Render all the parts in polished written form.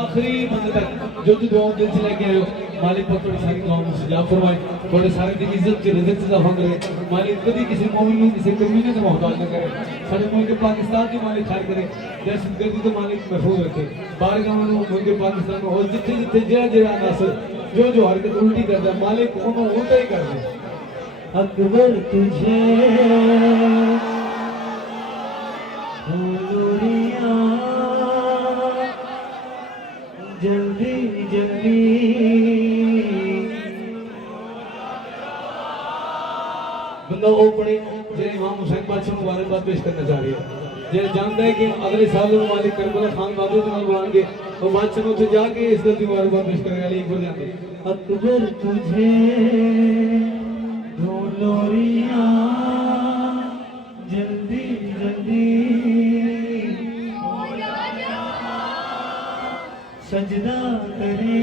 आखिरी मंद तक जो दुआओं दिल से लेके आयो मालिक पर थोड़ी सारी दुआओं में सजा फरमाए थोड़े सारे की इज्जत की रिज़्क़ से इजाफा करे मालिक कभी किसी मोमिन को किसी कमीने से मोहताज न करे सारे मुल्क पाकिस्तान की मालिक खैर करे दहशतगर्दी तो मालिक महफूज रखे बारगाह में मुल्क पाकिस्तान में और जिथे जिथे जेड़ा नासर जो हरकत उल्टी करता है मालिक उन्होंने उल्टा ही कर दे अकबर तुझे जल्दी जल्दी बंदा वो पढ़े जे इमाम हुसैन बादशाह मुबारकबाद पेश करना चाह रही है जे जानता है कि अगले साल मालिक करबला खान बहादुर को बुलाएंगे और बादशाह ने उसे जाके इस गलती मुबारकबाद पेश करने वाली एक बार जाते अकबर तुझे दो लोरियां जल्दी जल्दी सजदा करे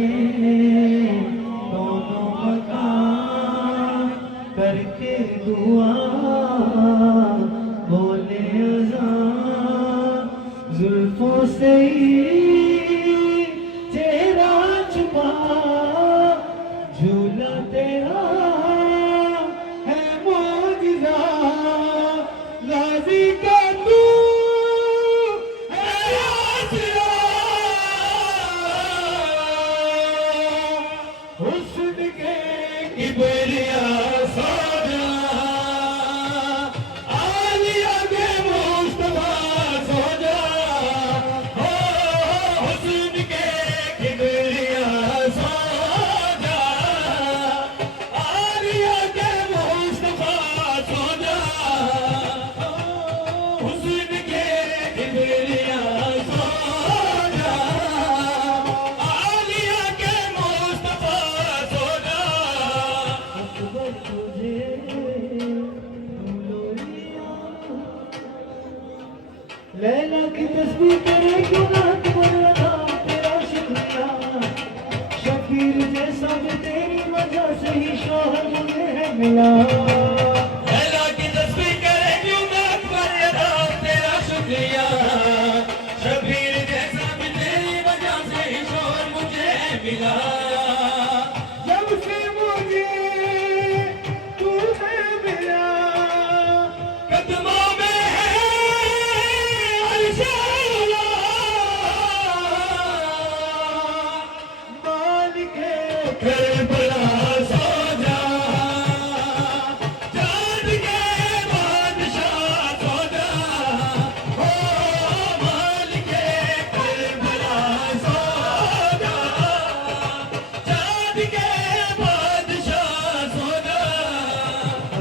दोनों मकान करके दुआ बोले अज़ान जुल्फों से चेहरा छुपा झूला तेरा है मौजिज़ा गाज़ी का तू है आसिया हुस्न के किबरिया सोजा आलिया के मुस्तफा सोजा हो हुस्न के किबरिया सोजा आलिया के मुस्तफा सोजा हुस्न के किबरिया सोजा आलिया के मुस्तफा सोजा अकबर तुझे लैला की तस्बीह करे क्यों ना तुम्हारा तेरा शुक्रिया शबीर जैसा भी तेरी वजह से ही शोहर मुझे है मिला लैला की तस्बीह करे क्यों ना तुम्हारा तेरा शुक्रिया शबीर जैसा भी तेरी वजह से ही शोहर मुझे है मिला जब से मुझे तू है मिला कदमों में है अर्श-ए-अला मालिक-ए करबला सो जा चाँद के बादशाह सो जा हो मालिक-ए करबला सो जा चाँद के बादशाह सो जा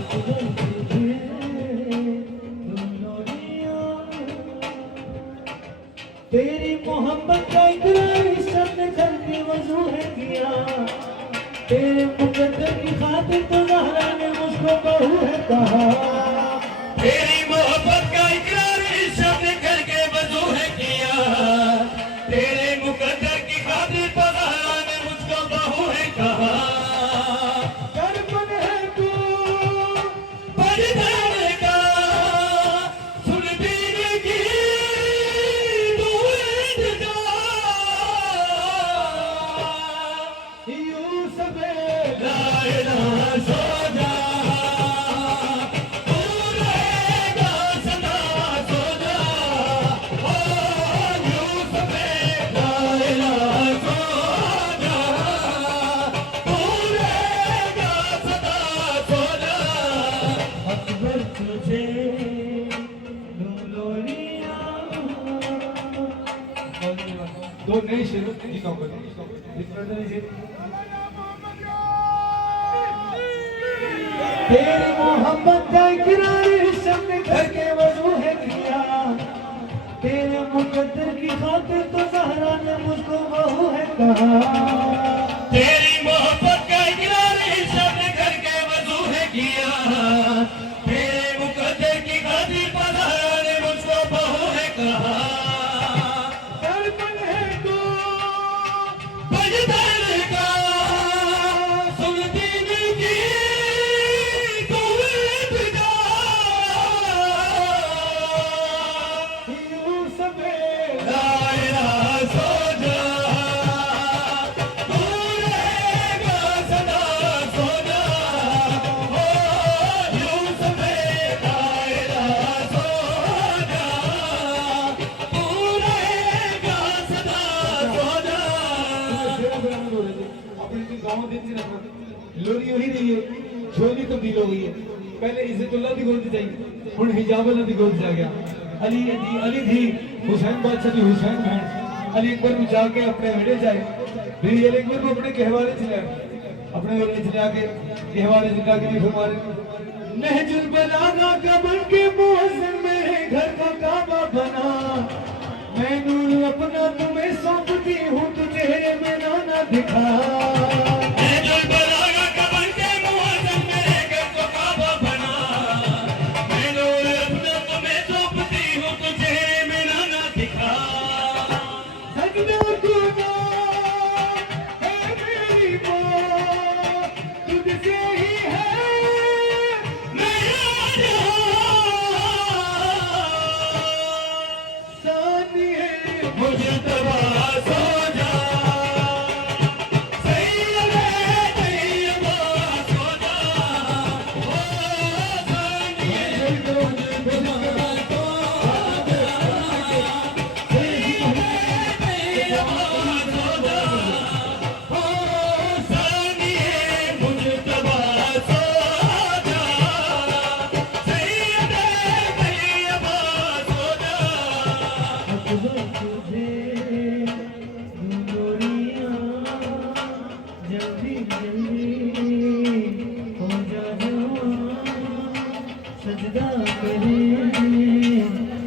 अकबर तुझे तेरी मोहब्बत का इकरार इस सबने करके वजू है किया तेरे मुकद्दर की खातिर तो ज़हरा ने मुझको बहू है कहा तेरी मोहब्बत का इकरार इस सबने करके वजू है किया तेरे मुकद्दर की खातिर तो ज़हरा ने मुझको बहू है कहा दर्पण है तू पर्दाने का सुन दीने की तू इंतजा यूसुफ ला इलाहा सो जा तू रहेगा सदा सो जा ओ यूसुफ ला इलाहा सो जा तू रहेगा सदा सो जा अकबर तुझे दो नए शेरों की नौबत तेरी मोहब्बत का इकरार इस सबने करके वजू है किया तेरे मुकद्दर की खातिर तो ज़हरा ने मुझको बहू है कहा तेरी मोहब्बत का इकरार इस सबने करके वजू है किया तेरे मुकद्दर की खातिर तो ज़हरा ने मुझको बहू है कहा दर्पण है तू बजदार का अपनी गाँव दिन से रखना लोरी वही रही है छोरी तब्दील हो गई है पहले इज्जतुल्लाह की गोद चाहिए हुण हिजाब अल्लाह की गोद आ गया अली थी हुसैन बादशाह की हुसैन बहन अली अकबर में जाके अपने वेड़े जाए फिर अली अकबर को अपने कहवाले चले अपने वेड़े चले आके कहवाले चला के फरमाने नहजुल बलागा का बन के मुअज्जिन मेरे घर का काबा बना मैं नूर अपना तुम्हें सौंपती हूँ तुझे में ना दिखा नहजुल बलागा का बन के मुअज्जिन मेरे घर का काबा बना मैं नूर अपना तुम्हें सौंपती हूँ तुझे में ना दिखा सजना तूना है मेरी माँ तुझसे ही है मेरा सानी है मुजतबा सो जा सैयद तैयबा सो जा ओ सानिए मुजतबा सो जा सैयद तैयबा सो जा ओ सानिए मुजतबा सो जा सैयद तैयबा सो जा अकबर तुझे दूरियां जल्दी जल्दी हो जा सजदा करे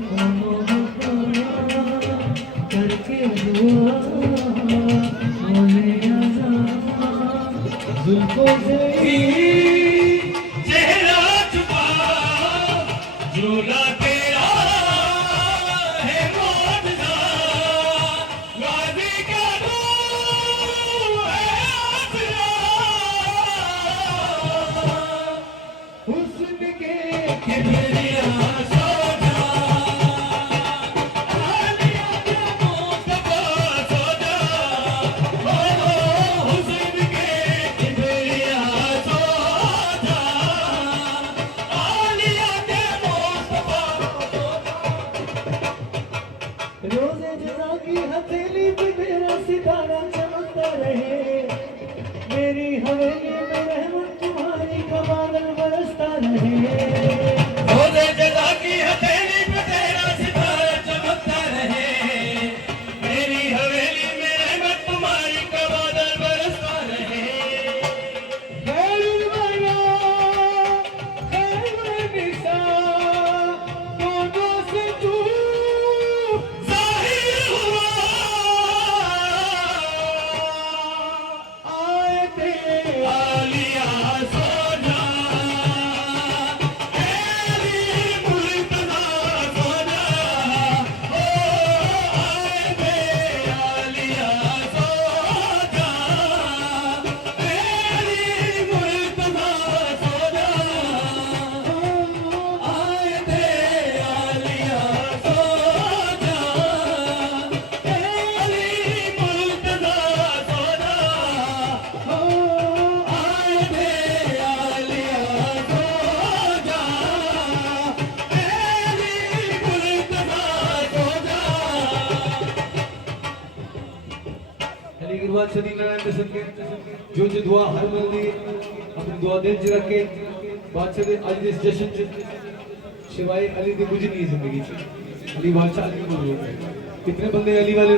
ओ मोहब्बत करके दुआ बोले आजा जुल्फों से चेहरा छुपा झूला तेरा है मौजूदा गाजी का तू है आसरा हुस्न के किबरिया सो जा आलिया के मुस्तफा सो जा ओ हुस्न के किबरिया सो जा आलिया के मुस्तफा सो जा रोजे जरा की हथेली पे तेरा सितारा चमकता रहे मेरी हवेली में रहमत तुम्हारी का बादल बरसता रहे रोज़े जज़ा की हथेली पे तेरा सितारा चमकता रहे मेरी हवेली में रहमत तुम्हारी का बादल बरसता रहे खैरुल वरा खैरुल निसा दोनों से तू ज़ाहिर हुआ आए थे आलिया सो जा तेरी मुल्तज़ा सो जा ओ आए थे आलिया सो जा तेरी मुल्तज़ा सो जा आए थे आलिया सो जा तेरी मुल्तज़ा सो जा आए थे आलिया सो जा तेरी मुल्तज़ा सो जा अली की बात सदी नारायण दर्शन के जो दुआ हर मंदी अपनी दुआ दिल च रख के बादशाह दे अज दे जश्न च सिवाय अली दी कुछ नहीं जिंदगी च अली बादशाह अली को बोल कितने बंदे अली वाले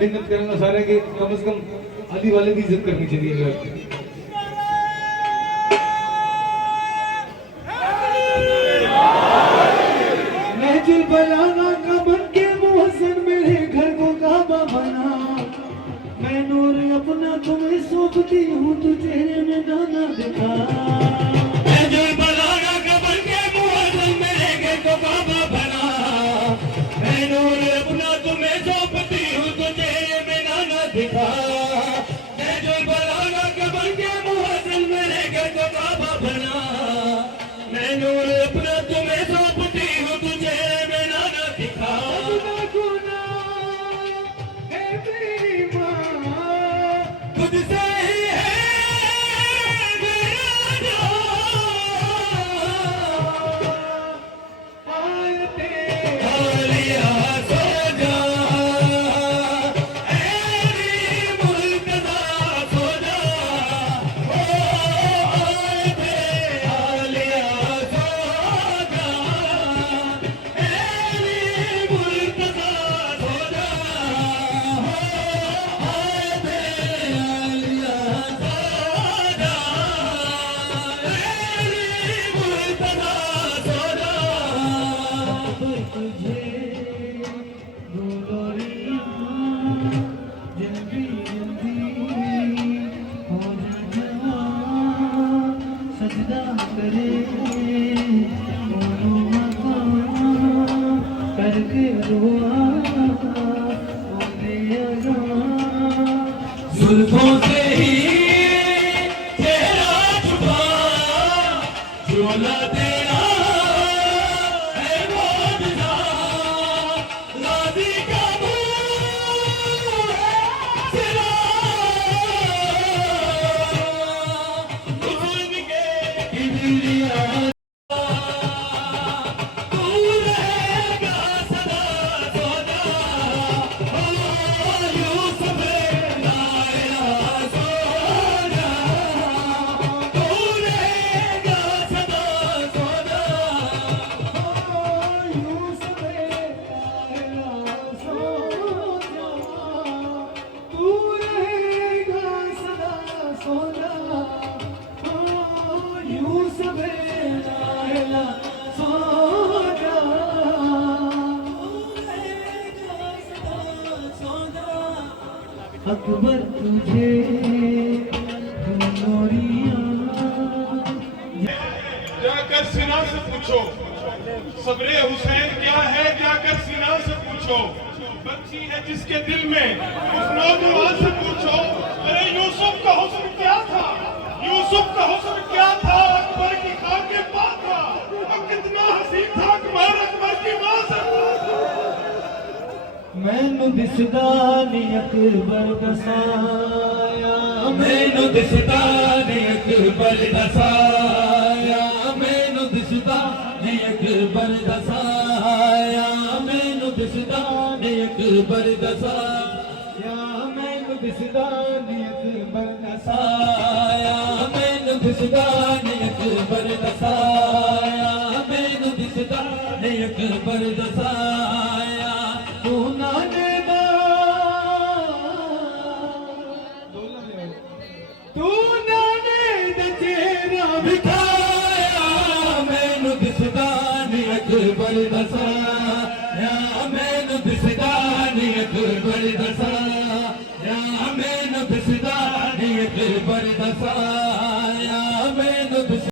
मिन्नत करना सारे के कम से कम अली वाले की इज्जत करनी चाहिए नहजुल बलागा का बन के मुहस्सिन मेरे घर को काबा बना मैं नूर अपना तुम्हें सौंपती हूँ तू चेहरे में दाना दिखा नहजुल बलागा का बन के मुअज्जिन मेरे घर को काबा बना मैं नूर अपना तुम्हें सौंपती हूँ तुझे में ना दिखा नहजुल बलागा का बन करे मोनो मकाना करके दुआ ओदे अज़ा जुल्फों से ही चेहरा छुपा झोला तेरा है मौजूदा राज़ी का मुँह है सिरा हुस्न के किबरिया तू रहेगा सदा सदा यूसुफ लाया सोना तू रहेगा सदा सदा यूसुफ लाया सोना तू रहेगा सदा सोना यूसुफ लाया सोना अकबर तुझे जाकर सिना से पूछो सब्रे हुसैन क्या है, जाकर सिना से पूछो बच्ची है जिसके दिल में उस नौजवान से पूछो। अरे यूसुफ का हुस्न क्या था, यूसुफ का हुस्न क्या था, अकबर की खाके पा था, अब कितना हसीन था अकबर, अकबर की मां से मैनू दिसदा नी अकबर दसाया मैनू दिसदा ने अकबर दसाया मैनू दिसदा ने अकबर दसाया मैनू दिसदा ने अकबर दसाया मैनू दिसदा नी अकबर दसाया मैनू दिसदा ने अकबर दसाया मैनू दिसदा ने अकबर दसाया तू नाने दा तू नाने दा चेहरा बिठाया मैनू दिसदा ने अकबर दसाया